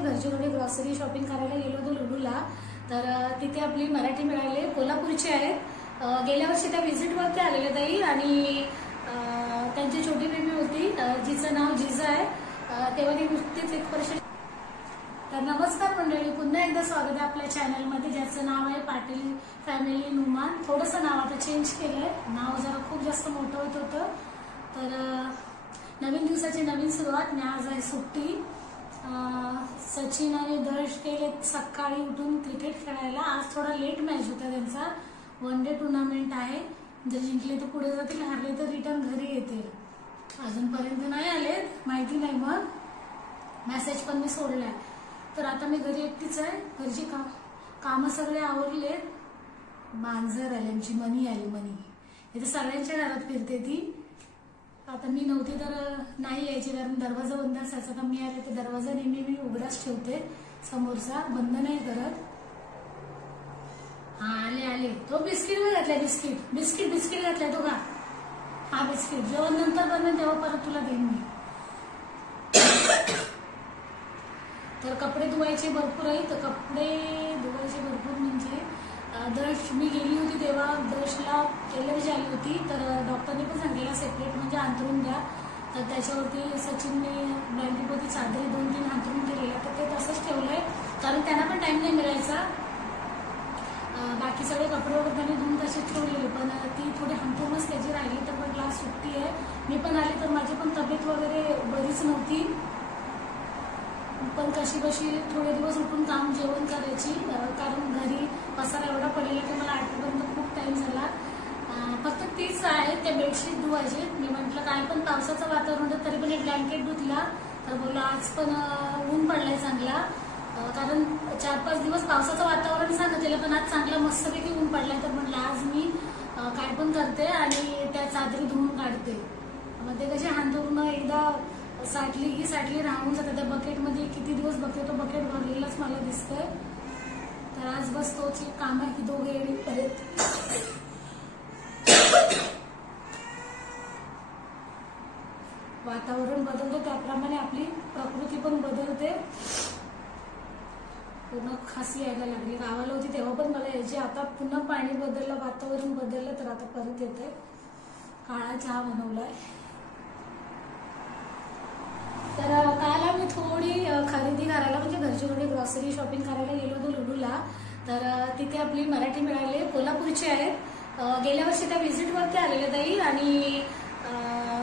घरची थोडी grocery shopping करायला गेलो होतो लुलूला. तर तिथे आपली मराठी मिळाली, कोल्हापूरची आहे. गेल्या वर्षी त्या व्हिजिटवरती आलेल्या ताई आणि त्यांची छोटी बेबी होती जिचं नाव जिजा आहे. तेव्हा ती नुकतीच 1 वर्ष. तर नमस्कार मंडळी, पुन्हा एकदा स्वागत आहे आपल्या चॅनलमध्ये ज्याचं नाव आहे पाटील फॅमिली नुमान. थोडंसं नाव आता चेंज केलंय, नाव जरा खूप जास्त मोठं होत होतं. तर नवीन दिवसाची नवीन सुरुवात. मी आज आहे सुट्टी. सचिन आणि दर्श गेले सकाळी उठून क्रिकेट खेळायला. आज थोडा लेट मॅच होता त्यांचा, 1 डे टुर्नामेंट आहे. जर जिंकले तर पुढे जातील, हारले तर रिटर्न घरी येतील. अजूनपर्यंत नाही आले, माहिती नाही. मग मेसेज पण मी सोडलाय. तर आता मी घरी एकटीच आहे. घरची कामं सगळे आवरले. मांजर आली आमची, मनी आली. मनी इथे सगळ्यांच्या घरात फिरते ती. आता मी नव्हती तर नाही यायची, कारण दरवाजा बंद असायचा. तर मी आले तर दरवाजा नेहमी मी उघडाच ठेवते, समोरचा बंद नाही करत. हा आले. तो बिस्किट वर घातलाय, बिस्किट घातलाय तो का? हा बिस्किट जेवण नंतर बनवेन तेव्हा परत तुला देईन मी. तर कपडे धुवायचे भरपूर आहे. तर कपडे धुवायचे भरपूर म्हणजे दर्श मी गेली होती तेव्हा दर्शला एलर्जी आली होती. तर डॉक्टरने पण सांगितलं सेपरेट म्हणजे अंथरून द्या. तर त्याच्यावरती सचिनने ब्लँकेटवरती चादरी 2-3 अंथरून दिलेल्या. तर ते तसंच ठेवलंय, कारण त्यांना पण टाइम नाही मिळायचा. बाकी सगळे कपडे वगैरे त्यांनी धुवून तसेच ठेवलेले, पण ती थोडी अंथरूनच त्याची राहिली. तर पण क्लास सुट्टी आहे, मी पण आली. तर माझी पण तब्येत वगैरे बरीच नव्हती, पण कशी थोडे दिवस उठून काम जेवण करायची. कारण घरी पसारा एवढा पडलेला की मला आठवपर्यंत खूप टाइम झाला. फक्त तीच आहे ते बेडशीट धुवायचे. मी म्हटलं काय पण पावसाचं वातावरण होतं तरी पण एक ब्लँकेट धुतला. तर बोललो आज पण ऊन पडलाय चांगला, कारण 4-5 दिवस पावसाचं वातावरण सांगितलेलं, पण आज चांगला मस्तपैकी ऊन पडलाय. तर म्हटलं आज मी काय पण करते आणि त्या चादरी धुवून काढते. मग ते कसे हांतरून एकदा साठली की साठली राहून जाते. त्या बकेटमध्ये किती दिवस बघते तो बकेट भरलेलाच मला दिसतंय. तर आज बस तोच काम आहे की दोघे आहेत. वातावरण बदलतं त्याप्रमाणे आपली प्रकृती पण बदलते. पूर्ण खासी यायला लागली. गावाला होती तेव्हा पण मला यायची, आता पुन्हा पाणी बदललं, वातावरण बदललं तर आता परत येते. काळा चहा बनवलाय. तर काल आम्ही थोडी खरेदी करायला म्हणजे घरची थोडी ग्रॉसरी शॉपिंग करायला गेलो होतो लुलूला. तर तिथे आपली मराठी मिळाली, कोल्हापूरची आहेत. गेल्या वर्षी त्या व्हिजिटवरती आलेल्या ताई आणि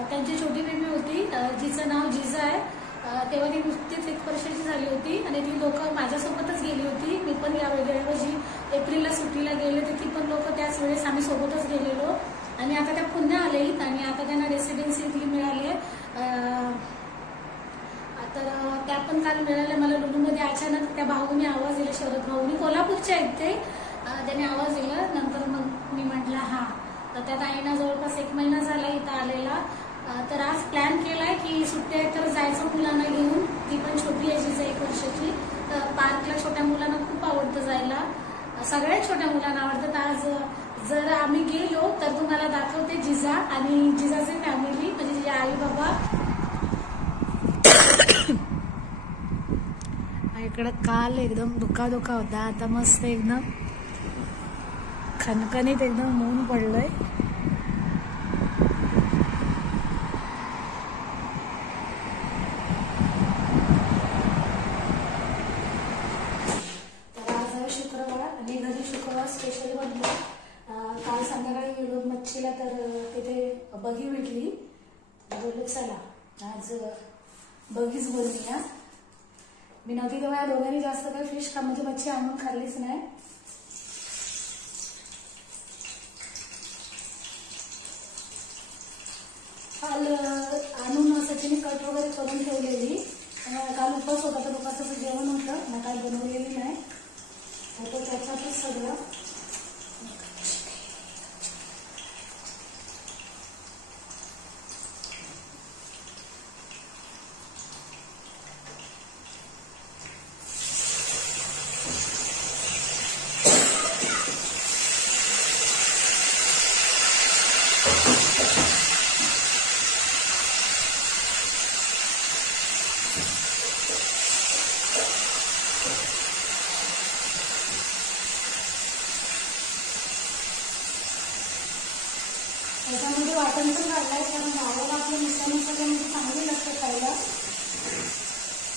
त्यांची छोटी बेबी होती जिचं नाव जिजा आहे. तेव्हा ती नुकतीच 1 वर्षाची झाली होती आणि ती लोक माझ्यासोबतच गेली होती. मी पण या वेळेऐवजी एप्रिलला सुट्टीला गेले तर ती पण लोक त्याच वेळेस आम्ही सोबतच गेलेलो. आणि आता त्या पुन्हा आलेत आणि आता त्यांना रेसिडेन्सी इथली मिळाली आहे. तर त्या पण काल मिळाल्या मला लुलूमध्ये. अचानक त्या भाऊनी आवाज दिला, शरद भाऊनी, कोल्हापूरचे आहेत ते. त्याने आवाज दिला. नंतर मग मी म्हटलं हा. तर त्या ताईंना जवळपास 1 महिना झाला इथं आलेला. तर आज प्लॅन केलाय की सुट्ट्या आहे तर जायचं मुलांना घेऊन. ती पण छोटी आहे जिजा 1 वर्षाची. तर पार्कला छोट्या मुलांना खूप आवडतं जायला, सगळ्याच छोट्या मुलांना आवडतं. तर आज जर आम्ही गेलो तर तुम्हाला दाखवते जिजा आणि जिजाची फॅमिली म्हणजे जिजा आई बाबा. इकडं काल एकदम धुका होता, आता मस्त एकदम खणखणीत एकदम ऊन पडलंय. तर आज आहे शुक्रवार आणि घरी शुक्रवार स्पेशल बनलं. काल संध्याकाळी गेलो मच्छीला तर तिथे बगी भेटली. बोललो चला आज बगीच बनवूया. मी नव्हती तेव्हा या दोघांनी जास्त काही फिश म्हणजे मच्छी आणून खाल्लीच नाही. काल आणून सचिन कट वगैरे करून ठेवलेली. काल उपास होता तर उपासाचं जेवण होतं, मग काय बनवलेली नाही. तर त्याच्यातच सगळं मसाला मसाल्यामध्ये चांगले लागतं खायला.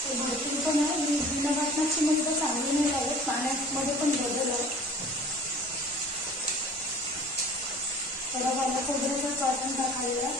ते भरपूर पण आहे. मी बिना वाटणाची मध्ये तर चांगली नाही लागत. पाण्यामध्ये पण बदल आहे. थोडा पाण्या खोबऱ्याचाच वाटण टाकायला.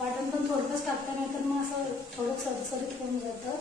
वाटण पण थोडंच टाकता, नाही तर मग असं थोडं सरसरीत होऊन जातं.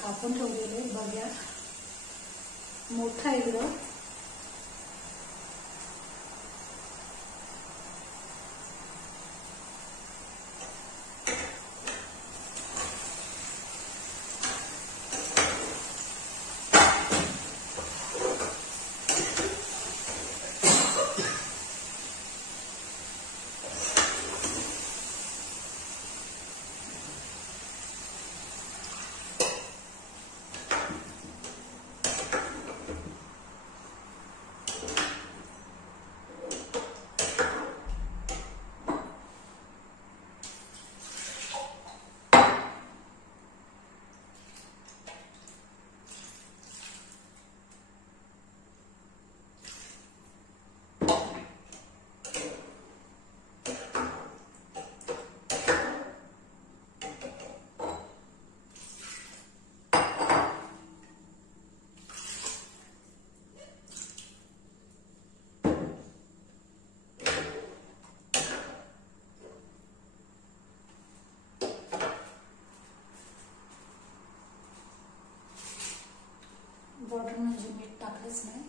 कापून ठेवलेले बघा, मोठा एकदम. बॉर्डर म्हणजे मीठ टाकलंच नाही.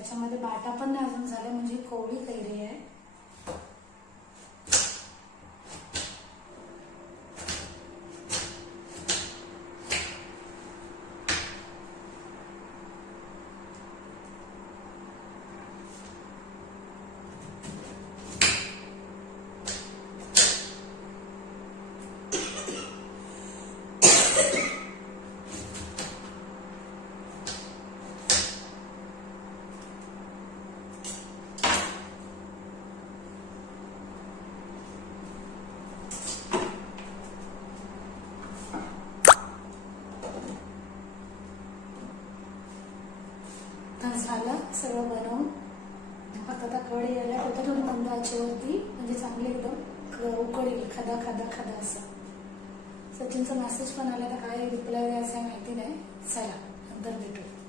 त्याच्यामध्ये बाटा पण नाही अजून झाला, म्हणजे कोवळी कैरी आहे. तर झालं सगळं बनवून. फक्त आता कढई यायला होतं थोडी मंद आचेवरती, म्हणजे चांगले एकदम उकळी खदा खदा खदा असं. सचिनचा मेसेज पण आला, तर काय रिप्लाय द्यायचा माहिती नाही. चला नंतर भेटू.